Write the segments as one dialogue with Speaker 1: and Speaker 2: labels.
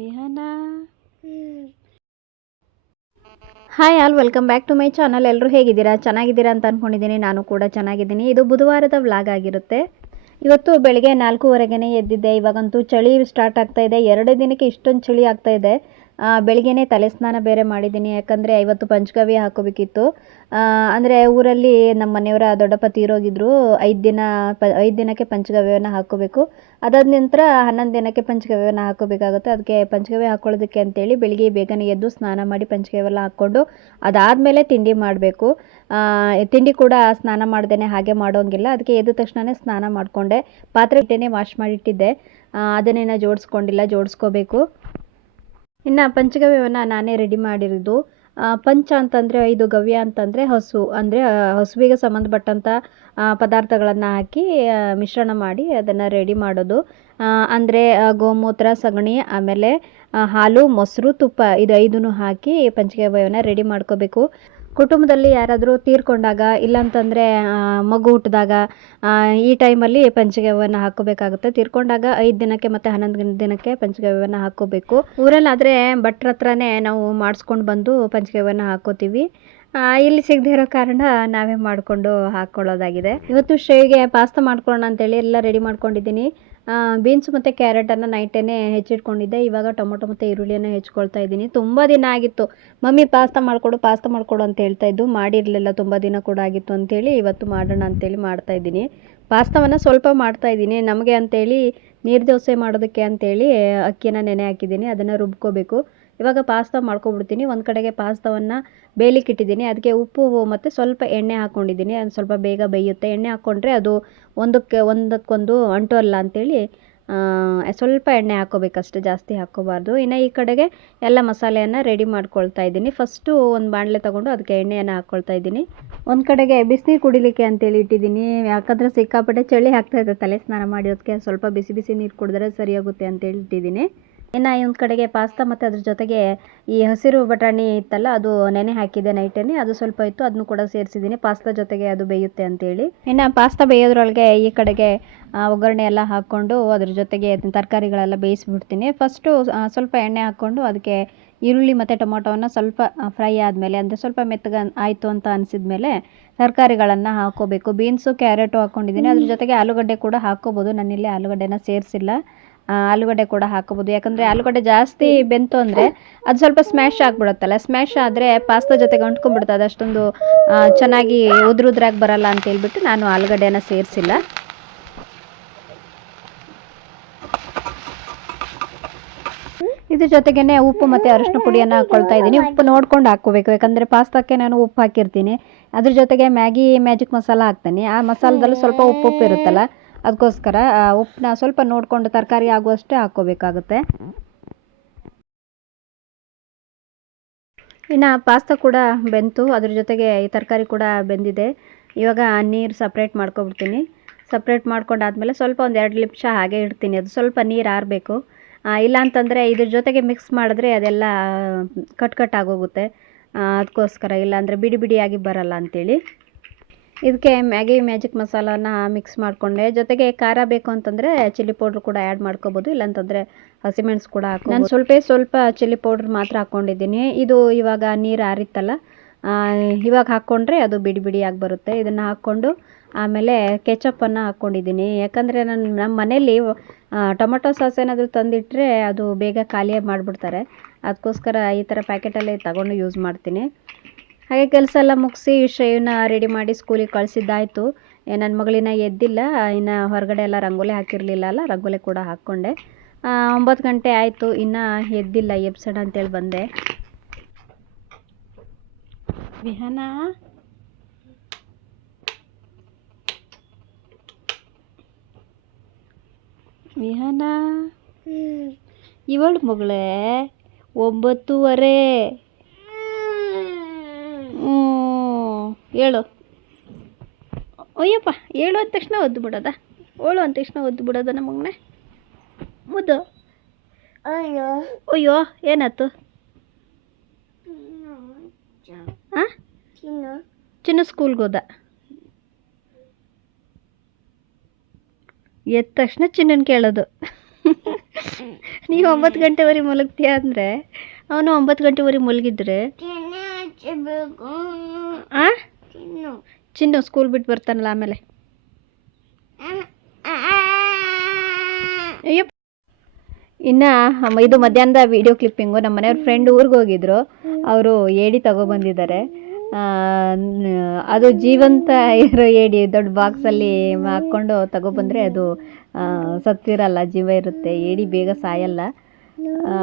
Speaker 1: Vihana hi all welcome back to my channel ಎಲ್ಲರೂ ಹೇಗಿದ್ದೀರಾ? ಚೆನ್ನಾಗಿದ್ದೀರಾ ಅಂತ ಅಂದ್ಕೊಂಡಿದ್ದೀನಿ ನಾನು ಕೂಡ ಚೆನ್ನಾಗಿದ್ದೀನಿ. ಇದು ಬುಧವಾರದ ವ್ಲಾಗ್ ಆಗಿರುತ್ತೆ. ಇವತ್ತು ಬೆಳಗ್ಗೆ ನಾಲ್ಕೂವರೆಗೆ ಎದ್ದಿದ್ದೆ. ಇವಾಗಂತೂ ಚಳಿ ಸ್ಟಾರ್ಟ್ ಆಗ್ತಾ ಇದೆ. ಎರಡು ದಿನಕ್ಕೆ ಇಷ್ಟೊಂದು ಚಳಿ ಆಗ್ತಾ ಇದೆ. ಬೆಳಿಗ್ಗೆನೇ ತಲೆ ಸ್ನಾನ ಬೇರೆ ಮಾಡಿದ್ದೀನಿ. ಯಾಕಂದರೆ ಇವತ್ತು ಪಂಚಗವ್ಯ ಹಾಕೋಬೇಕಿತ್ತು. ಅಂದರೆ ಊರಲ್ಲಿ ನಮ್ಮ ಮನೆಯವರ ದೊಡ್ಡಪ್ಪ ತೀರೋಗಿದ್ರು ಐದು ದಿನ ಪ, ಐದು ದಿನಕ್ಕೆ ಪಂಚಗವ್ಯವನ್ನು ಹಾಕೋಬೇಕು ಅದಾದ ನಂತರ ಹನ್ನೊಂದು ದಿನಕ್ಕೆ ಪಂಚಗವ್ಯವನ್ನು ಹಾಕೋಬೇಕಾಗುತ್ತೆ ಅದಕ್ಕೆ ಪಂಚಗವ್ಯ ಹಾಕೊಳ್ಳೋದಕ್ಕೆ ಅಂತೇಳಿ ಬೆಳಿಗ್ಗೆ ಬೇಗನೆ ಎದ್ದು ಸ್ನಾನ ಮಾಡಿ ಪಂಚಗವ್ಯೆಲ್ಲ ಹಾಕ್ಕೊಂಡು ಅದಾದಮೇಲೆ ತಿಂಡಿ ಮಾಡಬೇಕು. ತಿಂಡಿ ಕೂಡ ಸ್ನಾನ ಮಾಡ್ದೇನೆ ಹಾಗೆ ಮಾಡೋಂಗಿಲ್ಲ. ಅದಕ್ಕೆ ಎದ್ದ ತಕ್ಷಣವೇ ಸ್ನಾನ ಮಾಡಿಕೊಂಡೆ. ಪಾತ್ರೆ ಇಟ್ಟೇನೆ ವಾಶ್ ಮಾಡಿಟ್ಟಿದ್ದೆ ಅದನ್ನೇನ ಜೋಡಿಸ್ಕೊಂಡಿಲ್ಲ, ಜೋಡಿಸ್ಕೋಬೇಕು. ಇನ್ನು ಪಂಚಗವ್ಯವನ್ನು ನಾನೇ ರೆಡಿ ಮಾಡಿರೋದು. ಪಂಚ ಅಂತಂದರೆ ಐದು, ಗವ್ಯ ಅಂತಂದರೆ ಹಸು. ಅಂದರೆ ಹಸುವಿಗೆ ಸಂಬಂಧಪಟ್ಟಂಥ ಪದಾರ್ಥಗಳನ್ನು ಹಾಕಿ ಮಿಶ್ರಣ ಮಾಡಿ ಅದನ್ನು ರೆಡಿ ಮಾಡೋದು. ಅಂದರೆ ಗೋಮೂತ್ರ, ಸಗಣಿ, ಆಮೇಲೆ ಹಾಲು, ಮೊಸರು, ತುಪ್ಪ, ಇದು ಐದನ್ನು ಹಾಕಿ ಪಂಚಗವ್ಯವನ್ನು ರೆಡಿ ಮಾಡ್ಕೋಬೇಕು. ಕುಟುಂಬದಲ್ಲಿ ಯಾರಾದರೂ ತೀರ್ಕೊಂಡಾಗ, ಇಲ್ಲಾಂತಂದರೆ ಮಗು ಹುಟ್ಟಿದಾಗ ಈ ಟೈಮಲ್ಲಿ ಪಂಚಗವ್ಯವನ್ನು ಹಾಕೋಬೇಕಾಗುತ್ತೆ ತೀರ್ಕೊಂಡಾಗ ಐದು ದಿನಕ್ಕೆ ಮತ್ತು ಹನ್ನೊಂದು ದಿನಕ್ಕೆ ಪಂಚಗವ್ಯವನ್ನು ಹಾಕೋಬೇಕು ಊರಲ್ಲಾದರೆ ಭಟ್ರ ಹತ್ರನೇ ನಾವು ಮಾಡಿಸ್ಕೊಂಡು ಬಂದು ಪಂಚಗವ್ಯವನ್ನು ಹಾಕೋತೀವಿ ಇಲ್ಲಿ ಸಿಗದೇ ಕಾರಣ ನಾವೇ ಮಾಡಿಕೊಂಡು ಹಾಕ್ಕೊಳ್ಳೋದಾಗಿದೆ. ಇವತ್ತು ಶ್ರೇವಿಗೆ ಪಾಸ್ತಾ ಮಾಡ್ಕೊಳ್ಳೋಣ ಅಂತೇಳಿ ಎಲ್ಲ ರೆಡಿ ಮಾಡ್ಕೊಂಡಿದ್ದೀನಿ. ಬೀನ್ಸ್ ಮತ್ತು ಕ್ಯಾರೆಟನ್ನು ನೈಟೇ ಹೆಚ್ಚಿಟ್ಕೊಂಡಿದ್ದೆ. ಇವಾಗ ಟೊಮೊಟೊ ಮತ್ತು ಈರುಳ್ಳಿಯನ್ನು ಹೆಚ್ಕೊಳ್ತಾ ಇದ್ದೀನಿ. ತುಂಬ ದಿನ ಆಗಿತ್ತು. ಮಮ್ಮಿ ಪಾಸ್ತಾ ಮಾಡಿಕೊಡು ಪಾಸ್ತಾ ಮಾಡಿಕೊಡು ಅಂತ ಹೇಳ್ತಾ ಇದ್ದು, ಮಾಡಿರಲಿಲ್ಲ. ತುಂಬ ದಿನ ಕೂಡ ಆಗಿತ್ತು ಅಂತೇಳಿ ಇವತ್ತು ಮಾಡೋಣ ಅಂತೇಳಿ ಮಾಡ್ತಾ ಇದ್ದೀನಿ. ಪಾಸ್ತಾವನ್ನು ಸ್ವಲ್ಪ ಮಾಡ್ತಾ ಇದ್ದೀನಿ. ನಮಗೆ ಅಂತೇಳಿ ನೀರು ದೋಸೆ ಮಾಡೋದಕ್ಕೆ ಅಂತೇಳಿ ಅಕ್ಕಿನ ನೆನೆ ಹಾಕಿದ್ದೀನಿ. ಅದನ್ನು ರುಬ್ಕೋಬೇಕು. ಇವಾಗ ಪಾಸ್ತಾ ಮಾಡ್ಕೊಬಿಡ್ತೀನಿ ಒಂದು ಕಡೆಗೆ ಪಾಸ್ತಾವನ್ನು ಬೇಯಲಿಕ್ಕೆ ಇಟ್ಟಿದ್ದೀನಿ. ಅದಕ್ಕೆ ಉಪ್ಪು ಮತ್ತು ಸ್ವಲ್ಪ ಎಣ್ಣೆ ಹಾಕ್ಕೊಂಡಿದ್ದೀನಿ ಅದು ಸ್ವಲ್ಪ ಬೇಗ ಬೇಯುತ್ತೆ. ಎಣ್ಣೆ ಹಾಕ್ಕೊಂಡ್ರೆ ಅದು ಒಂದಕ್ಕೆ ಒಂದಕ್ಕೊಂದು ಅಂಟೋಲ್ಲ ಅಂತೇಳಿ ಆ, ಸ್ವಲ್ಪ ಎಣ್ಣೆ ಹಾಕ್ಕೋಬೇಕಷ್ಟೆ ಜಾಸ್ತಿ ಹಾಕ್ಕೋಬಾರ್ದು. ಇನ್ನು ಈ ಕಡೆಗೆ ಎಲ್ಲ ಮಸಾಲೆಯನ್ನು ರೆಡಿ ಮಾಡ್ಕೊಳ್ತಾ ಇದ್ದೀನಿ. ಫಸ್ಟು ಒಂದು ಬಾಣಲೆ ತೊಗೊಂಡು ಅದಕ್ಕೆ ಎಣ್ಣೆಯನ್ನು ಹಾಕ್ಕೊಳ್ತಾ ಇದ್ದೀನಿ. ಒಂದು ಕಡೆಗೆ ಬಿಸಿನೀರು ಕುಡಿಲಿಕ್ಕೆ ಅಂತೇಳಿ ಇಟ್ಟಿದ್ದೀನಿ. ಯಾಕಂದರೆ ಸಿಕ್ಕಾಪಟ್ಟೆ ಚಳಿ ಆಗ್ತಾ ಇದೆ. ತಲೆ ಸ್ನಾನ ಮಾಡಿರೋದಕ್ಕೆ ಸ್ವಲ್ಪ ಬಿಸಿ ಬಿಸಿ ನೀರು ಕುಡಿದ್ರೆ ಸರಿಯಾಗುತ್ತೆ ಅಂತೇಳಿ ಇಟ್ಟಿದ್ದೀನಿ. ಇನ್ನು ಒಂದು ಕಡೆಗೆ ಪಾಸ್ತಾ ಮತ್ತು ಅದ್ರ ಜೊತೆಗೆ ಈ ಹಸಿರು ಬಟಾಣಿ ಇತ್ತಲ್ಲ ಅದು ನೆನೆ ಹಾಕಿದೆ ನೈಟೇನೆ ಅದು ಸ್ವಲ್ಪ ಇತ್ತು ಅದನ್ನು ಕೂಡ ಸೇರಿಸಿದ್ದೀನಿ. ಪಾಸ್ತಾ ಜೊತೆಗೆ ಅದು ಬೇಯುತ್ತೆ ಅಂತೇಳಿ. ಇನ್ನು ಪಾಸ್ತಾ ಬೇಯೋದ್ರೊಳಗೆ ಈ ಕಡೆಗೆ ಒಗ್ಗರಣೆ ಎಲ್ಲ ಹಾಕ್ಕೊಂಡು ಅದ್ರ ಜೊತೆಗೆ ತರಕಾರಿಗಳೆಲ್ಲ ಬೇಯಿಸ್ಬಿಡ್ತೀನಿ. ಫಸ್ಟು ಸ್ವಲ್ಪ ಎಣ್ಣೆ ಹಾಕ್ಕೊಂಡು ಅದಕ್ಕೆ ಈರುಳ್ಳಿ ಮತ್ತು ಟೊಮೊಟೊವನ್ನು ಸ್ವಲ್ಪ ಫ್ರೈ ಆದಮೇಲೆ ಅಂದರೆ ಸ್ವಲ್ಪ ಮೆತ್ತಗೆ ಆಯಿತು ಅಂತ ಅನಿಸಿದ ಮೇಲೆ ತರಕಾರಿಗಳನ್ನು ಹಾಕೋಬೇಕು ಬೀನ್ಸು ಕ್ಯಾರೆಟು ಹಾಕ್ಕೊಂಡಿದ್ದೀನಿ. ಅದ್ರ ಜೊತೆಗೆ ಆಲೂಗಡ್ಡೆ ಕೂಡ ಹಾಕ್ಕೋಬೋದು. ನಾನಿಲ್ಲಿ ಆಲೂಗಡ್ಡೆನ ಸೇರಿಸಿಲ್ಲ. ಆಲೂಗಡ್ಡೆ ಕೂಡ ಹಾಕೋಬೋದು ಯಾಕಂದರೆ ಆಲೂಗಡ್ಡೆ ಜಾಸ್ತಿ ಬೆಂತು ಅಂದರೆ ಅದು ಸ್ವಲ್ಪ ಸ್ಮ್ಯಾಶ್ ಆಗಿಬಿಡುತ್ತಲ್ಲ. ಸ್ಮ್ಯಾಶ್ ಆದರೆ ಪಾಸ್ತಾ ಜೊತೆಗೆ ಅಂಟ್ಕೊಂಡ್ಬಿಡುತ್ತೆ. ಅದಷ್ಟೊಂದು ಚೆನ್ನಾಗಿ ಉದ್ರುದ್ರಾಗಿ ಬರಲ್ಲ ಅಂತ ಹೇಳ್ಬಿಟ್ಟು ನಾನು ಆಲೂಗಡ್ಡೆನ ಸೇರಿಸಿಲ್ಲ. ಇದ್ರ ಜೊತೆಗೇನೆ ಉಪ್ಪು ಮತ್ತೆ ಅರಿಶಿನ ಪುಡಿಯನ್ನು ಹಾಕೊಳ್ತಾ ಇದ್ದೀನಿ. ಉಪ್ಪು ನೋಡ್ಕೊಂಡು ಹಾಕ್ಕೋಬೇಕು. ಯಾಕಂದ್ರೆ ಪಾಸ್ತಾಕ್ಕೆ ನಾನು ಉಪ್ಪು ಹಾಕಿರ್ತೀನಿ. ಅದ್ರ ಜೊತೆಗೆ ಮ್ಯಾಗಿ ಮ್ಯಾಜಿಕ್ ಮಸಾಲ ಹಾಕ್ತೀನಿ. ಆ ಮಸಾಲದಲ್ಲೂ ಸ್ವಲ್ಪ ಉಪ್ಪು ಉಪ್ಪು ಇರುತ್ತಲ್ಲ ಅದಕ್ಕೋಸ್ಕರ ಉಪ್ಪನ್ನ ಸ್ವಲ್ಪ ನೋಡಿಕೊಂಡು ತರಕಾರಿ ಆಗುವಷ್ಟೇ ಹಾಕ್ಕೋಬೇಕಾಗುತ್ತೆ. ಇನ್ನು ಪಾಸ್ತಾ ಕೂಡ ಬೆಂತು, ಅದ್ರ ಜೊತೆಗೆ ಈ ತರಕಾರಿ ಕೂಡ ಬೆಂದಿದೆ. ಇವಾಗ ನೀರು ಸಪ್ರೇಟ್ ಮಾಡ್ಕೊಬಿಡ್ತೀನಿ. ಸಪ್ರೇಟ್ ಮಾಡ್ಕೊಂಡಾದ್ಮೇಲೆ ಸ್ವಲ್ಪ ಒಂದು ಎರಡು ನಿಮಿಷ ಹಾಗೆ ಇಡ್ತೀನಿ. ಅದು ಸ್ವಲ್ಪ ನೀರು ಆರಬೇಕು. ಇಲ್ಲ ಅಂತಂದರೆ ಇದ್ರ ಜೊತೆಗೆ ಮಿಕ್ಸ್ ಮಾಡಿದ್ರೆ ಅದೆಲ್ಲ ಕಟ್ ಕಟ್ ಆಗೋಗುತ್ತೆ. ಅದಕ್ಕೋಸ್ಕರ, ಇಲ್ಲಾಂದರೆ ಬಿಡಿ ಬಿಡಿಯಾಗಿ ಬರಲ್ಲ ಅಂತೇಳಿ. ಇದಕ್ಕೆ ಮ್ಯಾಗಿ ಮ್ಯಾಜಿಕ್ ಮಸಾಲಾನ ಮಿಕ್ಸ್ ಮಾಡಿಕೊಂಡೆ. ಜೊತೆಗೆ ಖಾರ ಬೇಕು ಅಂತಂದರೆ ಚಿಲ್ಲಿ ಪೌಡ್ರ್ ಕೂಡ ಆ್ಯಡ್ ಮಾಡ್ಕೋಬೋದು. ಇಲ್ಲಾಂತಂದರೆ ಹಸಿಮೆಣಸು ಕೂಡ ಹಾಕಿ ನಾನು ಸ್ವಲ್ಪ ಸ್ವಲ್ಪ ಚಿಲ್ಲಿ ಪೌಡ್ರ್ ಮಾತ್ರ ಹಾಕ್ಕೊಂಡಿದ್ದೀನಿ ಇದು ಇವಾಗ ನೀರು ಆರಿತ್ತಲ್ಲ ಇವಾಗ ಹಾಕ್ಕೊಂಡ್ರೆ ಅದು ಬಿಡಿ ಬಿಡಿಯಾಗಿ ಬರುತ್ತೆ. ಇದನ್ನು ಹಾಕ್ಕೊಂಡು ಆಮೇಲೆ ಕೆಚಪ್ಪನ್ನು ಹಾಕ್ಕೊಂಡಿದ್ದೀನಿ ಯಾಕಂದರೆ ನಾನು ನಮ್ಮ ಮನೇಲಿ ಟೊಮೊಟೊ ಸಾಸ್ ಏನಾದರೂ ತಂದಿಟ್ಟರೆ ಅದು ಬೇಗ ಖಾಲಿಯಾಗಿ ಮಾಡಿಬಿಡ್ತಾರೆ. ಅದಕ್ಕೋಸ್ಕರ ಈ ಥರ ಪ್ಯಾಕೆಟಲ್ಲೇ ತಗೊಂಡು ಯೂಸ್ ಮಾಡ್ತೀನಿ. ಹಾಗೆ ಕೆಲಸ ಎಲ್ಲ ಮುಗಿಸಿ ಶ್ರೇಯನ್ನ ರೆಡಿ ಮಾಡಿ ಸ್ಕೂಲಿಗೆ ಕಳಿಸಿದ್ದಾಯಿತು. ನನ್ನ ಮಗಳಿನ ಎದ್ದಿಲ್ಲ ಇನ್ನು ಹೊರಗಡೆ ಎಲ್ಲ ರಂಗೋಲಿ ಹಾಕಿರಲಿಲ್ಲ ಅಲ್ಲ ರಂಗೋಲಿ ಕೂಡ ಹಾಕ್ಕೊಂಡೆ. ಒಂಬತ್ತು ಗಂಟೆ ಆಯಿತು ಇನ್ನು ಎದ್ದಿಲ್ಲ ಎಬ್ಸೋಣ ಅಂತೇಳಿ ಬಂದೆ. ವಿಹಾನ? ವಿಹಾನ? ಇವಳು ಮಗಳೇ ಒಂಬತ್ತೂವರೆ ಹ್ಞೂ ಹೇಳು. ಅಯ್ಯಪ್ಪ ಹೇಳು ಅಂದ ತಕ್ಷಣ ಒದ್ದು ಬಿಡೋದ? ಓಳು ಅಂದ ತಕ್ಷಣ ಒದ್ದು ಬಿಡೋದ ನಮಗನೆ ಮುದ್ದು. ಅಯ್ಯೋ. ಅಯ್ಯೋ ಏನಾಯ್ತು? ಹಾಂ ಚಿನ್ನ ಸ್ಕೂಲ್ಗೆ ಹೋದ ಎದ್ದ ತಕ್ಷಣ ಚಿನ್ನನ್ ಕೇಳೋದು. ನೀವು ಒಂಬತ್ತು ಗಂಟೆವರೆಗೆ ಮಲಗ್ತೀಯ ಅಂದರೆ? ಅವನು ಒಂಬತ್ತು ಗಂಟೆವರೆಗೆ ಮಲಗಿದ್ರೆ? ಆ? ಚಿನ್ನು ಸ್ಕೂಲ್ ಬಿಟ್ಟು ಬರ್ತಾನಲ್ಲ ಆಮೇಲೆ. ಅಯ್ಯೋ ಇನ್ನು ಇದು ಮಧ್ಯಾಹ್ನದ ವಿಡಿಯೋ ಕ್ಲಿಪ್ಪಿಂಗು ನಮ್ಮ ಮನೆಯವ್ರ ಫ್ರೆಂಡ್ ಊರಿಗೆ ಹೋಗಿದ್ರು. ಅವರು ಏಡಿ ತಗೊಬಂದಿದ್ದಾರೆ. ಅದು ಜೀವಂತ ಇರೋ ಏಡಿ ದೊಡ್ಡ ಬಾಕ್ಸಲ್ಲಿ ಹಾಕ್ಕೊಂಡು ತಗೊಬಂದರೆ ಅದು ಸತ್ತಿರಲ್ಲ ಜೀವ ಇರುತ್ತೆ. ಏಡಿ ಬೇಗ ಸಾಯಲ್ಲ.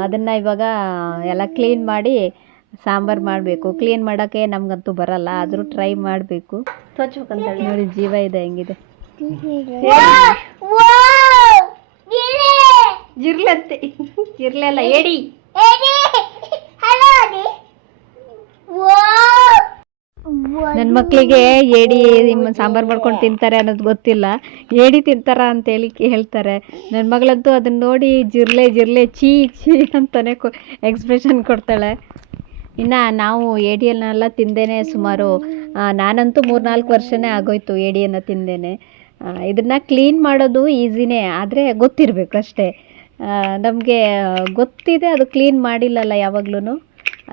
Speaker 1: ಅದನ್ನು ಇವಾಗ ಎಲ್ಲ ಕ್ಲೀನ್ ಮಾಡಿ ಸಾಂಬಾರು ಮಾಡಬೇಕು. ಕ್ಲೀನ್ ಮಾಡೋಕ್ಕೆ ನಮಗಂತೂ ಬರಲ್ಲ ಆದರೂ ಟ್ರೈ ಮಾಡಬೇಕು. ನೋಡಿ ಜೀವ ಇದೆ ಹೆಂಗಿದೆ. ಜಿರ್ಲಂತೆ ಜಿರ್ಲೆ. ಎಡಿ. ಏಡಿ ನನ್ನ ಮಕ್ಕಳಿಗೆ ಏಡಿ ಸಾಂಬಾರು ಮಾಡ್ಕೊಂಡು ತಿಂತಾರೆ ಅನ್ನೋದು ಗೊತ್ತಿಲ್ಲ. ಏಡಿ ತಿಂತಾರ ಅಂತೇಳಿ ಹೇಳ್ತಾರೆ. ನನ್ನ ಮಗಳಂತೂ ಅದನ್ನ ನೋಡಿ ಜಿರ್ಲೆ ಜಿರ್ಲೆ ಚೀ ಚೀ ಅಂತಾನೆ ಎಕ್ಸ್ಪ್ರೆಷನ್ ಕೊಡ್ತಾಳೆ. ಇನ್ನು ನಾವು ಏಡಿಯನ್ನೆಲ್ಲ ತಿಂದೇನೆ ಸುಮಾರು ನಾನಂತೂ ಮೂರ್ನಾಲ್ಕು ವರ್ಷನೇ ಆಗೋಯ್ತು ಏಡಿಯನ್ನು ತಿಂದೇನೆ. ಇದನ್ನು ಕ್ಲೀನ್ ಮಾಡೋದು ಈಸಿನೇ, ಆದರೆ ಗೊತ್ತಿರಬೇಕು ಅಷ್ಟೇ. ನಮಗೆ ಗೊತ್ತಿದೆ ಅದು ಕ್ಲೀನ್ ಮಾಡಿಲ್ಲಲ್ಲ ಯಾವಾಗ್ಲೂ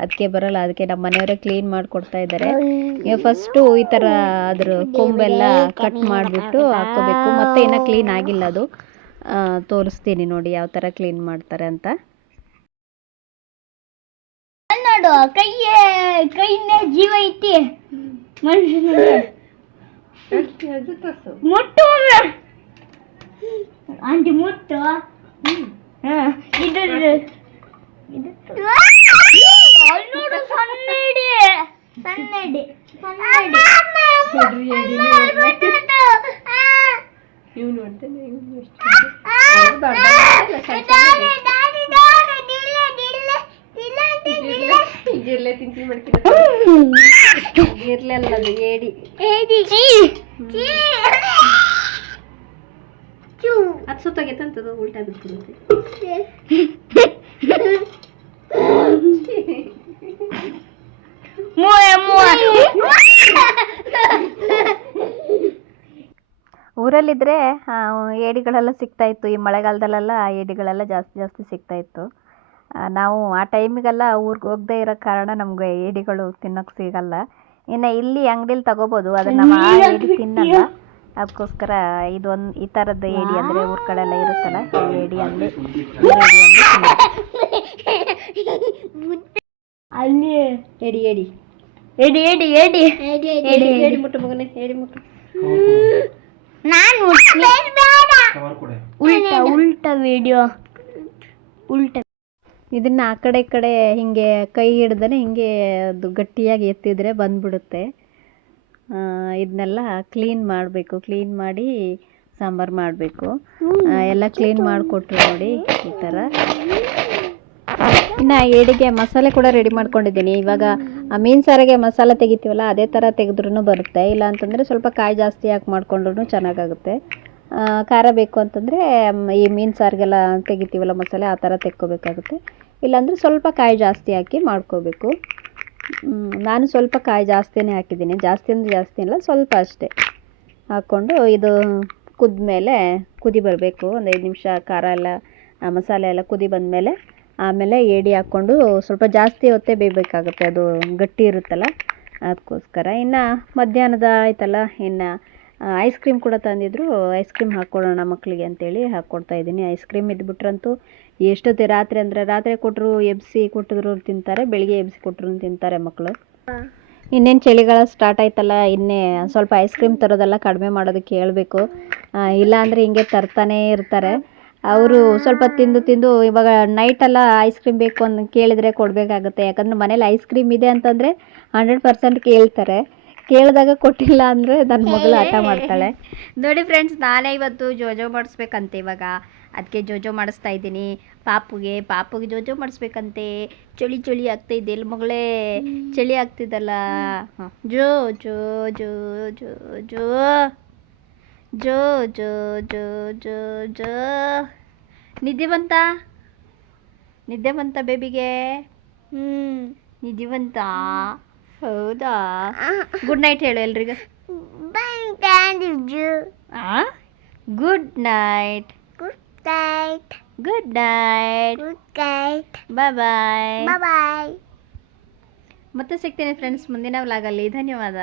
Speaker 1: ಅದಕ್ಕೆ ಬರಲ್ಲ ಅದಕ್ಕೆ ನಮ್ಮ ಮನೆಯವರೇ ಕ್ಲೀನ್ ಮಾಡಿಕೊಡ್ತಾ ಇದ್ದಾರೆ. ಫಸ್ಟು ಈ ಥರ ಅದ್ರ ಕೊಂಬೆಲ್ಲ ಕಟ್ ಮಾಡಿಬಿಟ್ಟು ಹಾಕೋಬೇಕು ಮತ್ತೆ ಇನ್ನೂ ಕ್ಲೀನ್ ಆಗಿಲ್ಲ ಅದು. ತೋರಿಸ್ತೀನಿ ನೋಡಿ ಯಾವ ಥರ ಕ್ಲೀನ್ ಮಾಡ್ತಾರೆ ಅಂತ.
Speaker 2: ನೋಡು ಕೈಯೇ ಕೈನೇ ಜೀವ ಐತಿ ಮನುಷ್ಯನ ಮುಟ್ಟು ಆಂಟಿ ಮುಟ್ಟು ಹಾ, ಇದು ಇದು. ಇದು. ಅಲ್ಲಿ ನೋಡು ಸಣ್ಣ ಇಡಿ ಸಣ್ಣ ಇಡಿ ಸಣ್ಣ ಇಡಿ.
Speaker 1: ಏಡಿ. ಅದು ಉಲ್ಟಾ ಬಿಡ್ತಿರುತ್ತೆ ಊರಲ್ಲಿದ್ರೆ ಏಡಿಗಳೆಲ್ಲ ಸಿಗ್ತಾಯಿತ್ತು ಈ ಮಳೆಗಾಲದಲ್ಲೆಲ್ಲ ಏಡಿಗಳೆಲ್ಲ ಜಾಸ್ತಿ ಜಾಸ್ತಿ ಸಿಗ್ತಾ ಇತ್ತು. ನಾವು ಆ ಟೈಮಿಗೆಲ್ಲ ಊರಿಗೆ ಹೋಗದೇ ಇರೋ ಕಾರಣ ನಮಗೆ ಏಡಿಗಳು ತಿನ್ನೋಕೆ ಸಿಗಲ್ಲ. ಇನ್ನು ಇಲ್ಲಿ ಅಂಗಡಿಲಿ ತಗೋಬೋದು ಅದನ್ನ ನಾವು ಆ ಏಡಿ ತಿನ್ನಲ್ಲ. ಅದಕ್ಕೋಸ್ಕರ ಇದೊಂದು ಒಂದು ಈ ಥರದ ಏಡಿ ಅಂದರೆ ಊರ ಕಡೆ ಎಲ್ಲ ಇರುತ್ತಲ್ಲ ಏಡಿ ಅಂಗಡಿ. ಏಡಿ ಅಂಗಡಿ.
Speaker 2: ಅಲ್ಲಿ
Speaker 1: ಏಡಿ ಏಡಿ.
Speaker 2: ಎಡಿ ಎಡಿ ಎಡಿ
Speaker 1: ಏಡಿ ಏಡಿ ಮುಟ್ಟು ಮಗನೇ ಏಡಿ ಮುಟ್ಟು.
Speaker 2: ನಾನು ಉಲ್ಟಾ ಉಲ್ಟಾ ವಿಡಿಯೋ ಉಲ್ಟಾ
Speaker 1: ಇದನ್ನ ಆ ಕಡೆ ಈ ಕಡೆ ಹಿಂಗೆ ಕೈ ಹಿಡ್ದೇ ಹಿಂಗೆ ಅದು ಗಟ್ಟಿಯಾಗಿ ಎತ್ತಿದ್ರೆ ಬಂದ್ಬಿಡುತ್ತೆ. ಇದನ್ನೆಲ್ಲ ಕ್ಲೀನ್ ಮಾಡಬೇಕು. ಕ್ಲೀನ್ ಮಾಡಿ ಸಾಂಬಾರು ಮಾಡಬೇಕು. ಎಲ್ಲ ಕ್ಲೀನ್ ಮಾಡಿಕೊಟ್ರು ನೋಡಿ ಈ ಥರ ಇನ್ನು ಏಡಿಗೆ ಮಸಾಲೆ ಕೂಡ ರೆಡಿ ಮಾಡ್ಕೊಂಡಿದ್ದೀನಿ. ಇವಾಗ ಆ ಮೀನು ಸಾರಿಗೆ ಮಸಾಲೆ ತೆಗಿತೀವಲ್ಲ, ಅದೇ ಥರ ತೆಗೆದ್ರೂ ಬರುತ್ತೆ. ಇಲ್ಲ ಅಂತಂದರೆ ಸ್ವಲ್ಪ ಕಾಯಿ ಜಾಸ್ತಿ ಹಾಕಿ ಮಾಡಿಕೊಂಡ್ರೂ ಚೆನ್ನಾಗಾಗುತ್ತೆ. ಖಾರ ಬೇಕು ಅಂತಂದರೆ, ಈ ಮೀನು ಸಾರಿಗೆಲ್ಲ ತೆಗಿತೀವಲ್ಲ ಮಸಾಲೆ, ಆ ಥರ ತೆಕ್ಕೋಬೇಕಾಗುತ್ತೆ. ಇಲ್ಲಾಂದರೆ ಸ್ವಲ್ಪ ಕಾಯಿ ಜಾಸ್ತಿ ಹಾಕಿ ಮಾಡ್ಕೋಬೇಕು. ನಾನು ಸ್ವಲ್ಪ ಕಾಯಿ ಜಾಸ್ತಿನೇ ಹಾಕಿದ್ದೀನಿ. ಜಾಸ್ತಿ ಅಂದರೆ ಜಾಸ್ತಿ ಇಲ್ಲ ಸ್ವಲ್ಪ ಅಷ್ಟೇ. ಹಾಕ್ಕೊಂಡು ಇದು ಕುದ್ದ ಮೇಲೆ ಕುದಿ ಬರಬೇಕು. ಒಂದು ಐದು ನಿಮಿಷ ಖಾರ ಎಲ್ಲ ಮಸಾಲೆ ಎಲ್ಲ ಕುದಿ ಬಂದಮೇಲೆ ಆಮೇಲೆ ಏಡಿ ಹಾಕ್ಕೊಂಡು ಸ್ವಲ್ಪ ಜಾಸ್ತಿ ಹೊತ್ತೇ ಬೇಯಬೇಕಾಗುತ್ತೆ. ಅದು ಗಟ್ಟಿ ಇರುತ್ತಲ್ಲ, ಅದಕ್ಕೋಸ್ಕರ. ಇನ್ನು ಮಧ್ಯಾಹ್ನದ ಆಯ್ತಲ್ಲ, ಇನ್ನು ಐಸ್ ಕ್ರೀಮ್ ಕೂಡ ತಂದಿದ್ರು. ಐಸ್ ಕ್ರೀಮ್ ಹಾಕ್ಕೊಡೋಣ ಮಕ್ಕಳಿಗೆ ಅಂತೇಳಿ ಹಾಕ್ಕೊಡ್ತಾ ಇದ್ದೀನಿ. ಐಸ್ ಕ್ರೀಮ್ ಇದ್ಬಿಟ್ರಂತೂ ಎಷ್ಟೊತ್ತಿ ರಾತ್ರಿ ಅಂದರೆ ರಾತ್ರಿ ಕೊಟ್ಟರು ಎಬ್ಸಿ ಕೊಟ್ಟಿದ್ರು ತಿಂತಾರೆ ಬೆಳಿಗ್ಗೆ ಎಬ್ಸಿ ಕೊಟ್ಟರು ತಿಂತಾರೆ ಮಕ್ಕಳು ಇನ್ನೇನು ಚಳಿಗಾಲ ಸ್ಟಾರ್ಟ್ ಆಯ್ತಲ್ಲ ಇನ್ನೇ ಸ್ವಲ್ಪ ಐಸ್ ಕ್ರೀಮ್ ತರೋದೆಲ್ಲ ಕಡಿಮೆ ಮಾಡೋದಕ್ಕೆ ಹೇಳಬೇಕು. ಇಲ್ಲ ಅಂದರೆ ಹಿಂಗೆ ತರ್ತಾನೇ ಇರ್ತಾರೆ. ಅವರು ಸ್ವಲ್ಪ ತಿಂದು ತಿಂದು ಇವಾಗ ನೈಟೆಲ್ಲ ಐಸ್ ಕ್ರೀಮ್ ಬೇಕು ಅಂತ ಕೇಳಿದರೆ ಕೊಡಬೇಕಾಗುತ್ತೆ. ಯಾಕಂದ್ರೆ ಮನೇಲಿ ಐಸ್ ಕ್ರೀಮ್ ಇದೆ ಅಂತಂದರೆ ಹಂಡ್ರೆಡ್ ಪರ್ಸೆಂಟ್ ಕೇಳ್ತಾರೆ. ಕೇಳಿದಾಗ ಕೊಟ್ಟಿಲ್ಲ ಅಂದ್ರೆ ನನ್ನ ಮಗಳು ಆಟ ಮಾಡ್ತಾಳೆ. ನೋಡಿ ಫ್ರೆಂಡ್ಸ್ ನಾನೇ ಇವತ್ತು ಜೋಜೋ ಮಾಡಿಸ್ಬೇಕಂತೆ ಇವಾಗ. ಅದಕ್ಕೆ ಜೋಜೋ ಮಾಡಿಸ್ತಾ ಇದ್ದೀನಿ. ಪಾಪುಗೆ ಪಾಪುಗೆ ಜೋಜೋ ಮಾಡಿಸ್ಬೇಕಂತೆ. ಚಳಿ ಚಳಿ ಆಗ್ತಾ ಇದೆ ಎಲ್ಲಿ ಮಗಳೇ. ಚಳಿ ಆಗ್ತಿದಲ್ಲ. ಜೋ ಜೋ ಜೋ ಜೋ ಜೋ. ಜೋ ಜೋ ಜೋ ಜೋ ಜೋ. ನಿದ್ದೆ ಬಂತ ನಿದ್ದೆ ಬಂತ ಬೇಬಿಗೆ
Speaker 2: ಹ್ಮ್.
Speaker 1: ನಿದ್ದೆ ಬಂತ ಹೌದಾ? ಗುಡ್ ನೈಟ್ ಹೇಳು ಎಲ್ರಿಗೂ. Good night
Speaker 2: good night
Speaker 1: good night
Speaker 2: good night
Speaker 1: bye bye
Speaker 2: bye
Speaker 1: ಮತ್ತೆ ಸಿಗ್ತೀನಿ ಫ್ರೆಂಡ್ಸ್ ಮುಂದಿನ ವ್ಲಾಗಲ್ಲಿ ಧನ್ಯವಾದ.